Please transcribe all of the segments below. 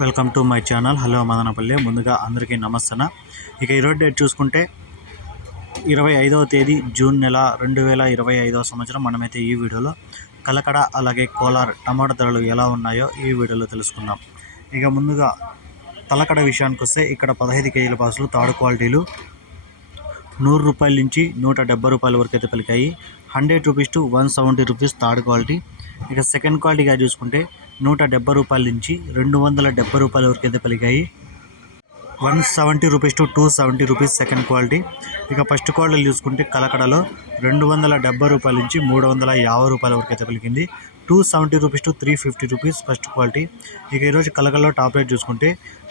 Welcome to my channel. Hello Madanapalle. ముందుగా అందరికీ నమస్తన ఇక ఈరోజు డేట్ చూసుకుంటే ఇరవై ఐదవ తేదీ జూన్ నెల రెండు వేల ఇరవై ఐదవ సంవత్సరం. మనమైతే ఈ వీడియోలో కలకడ అలాగే కోలార్ టమాటా ధరలు ఎలా ఉన్నాయో ఈ వీడియోలో తెలుసుకుందాం. ఇక ముందుగా తలకడ విషయానికి వస్తే ఇక్కడ పదహైదు కేజీల బాసులు తాడు క్వాలిటీలు నూరు రూపాయల నుంచి నూట డెబ్బై రూపాయల వరకు అయితే పలికాయి. Hundred rupees to one seventy rupees third quality. ఇక సెకండ్ క్వాలిటీగా చూసుకుంటే నూట డెబ్బై రూపాయల నుంచి రెండు వందల డెబ్బై రూపాయల వరకు అయితే పలికాయి. One seventy rupees to two seventy rupees second quality. ఇక ఫస్ట్ క్వాలిటీ చూసుకుంటే కలకడలో రెండు వందల డెబ్బై రూపాయల నుంచి మూడు వందల యాభై రూపాయల వరకు అయితే పలికింది two seventy rupees to three fifty rupees first quality. ఇక ఈరోజు కలకడలో టాప్ రేట్ చూసుకుంటే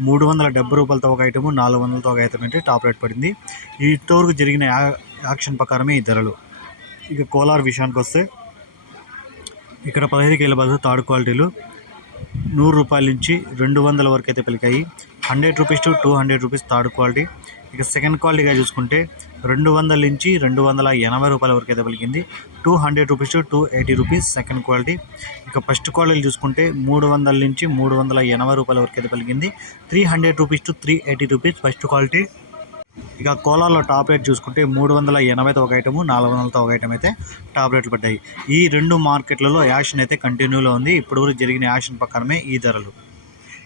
మూడు వందల డెబ్బై రూపాయలతో ఒక ఐటము నాలుగు వందలతో ఒక ఐటమ్ అంటే టాప్ రేట్ పడింది. ఇంతవరకు జరిగిన యా- యాక్షన్ ప్రకారమే ఈ ధరలు. ఇక కోలార్ విషయానికి వస్తే ఇక్కడ పదహైదు కేల బాధ థర్డ్ క్వాలిటీలు నూరు రూపాయల నుంచి రెండు వందల వరకు అయితే పలికాయి hundred rupees to two hundred rupees third quality. ఇక సెకండ్ క్వాలిటీగా చూసుకుంటే రెండు వందల నుంచి రెండు వందల ఎనభై రూపాయల వరకు అయితే పలికింది. Two hundred rupees to two eighty rupees second quality. ఇక ఫస్ట్ క్వాలిటీ చూసుకుంటే మూడు వందల నుంచి మూడు వందల ఎనభై రూపాయల వరకు అయితే పలికింది. Three hundred rupees to three eighty rupees first quality. ఇక కోలాలో టాప్ రేట్ చూసుకుంటే మూడు వందల ఎనభైతో ఒక ఐటము నాలుగు వందలతో ఒక ఐటమ్ అయితే టాప్ రేట్లు పడ్డాయి. ఈ రెండు మార్కెట్లలో యాషన్ అయితే కంటిన్యూలో ఉంది. ఇప్పటివరకు జరిగిన యాషన్ ప్రకారమే ఈ ధరలు.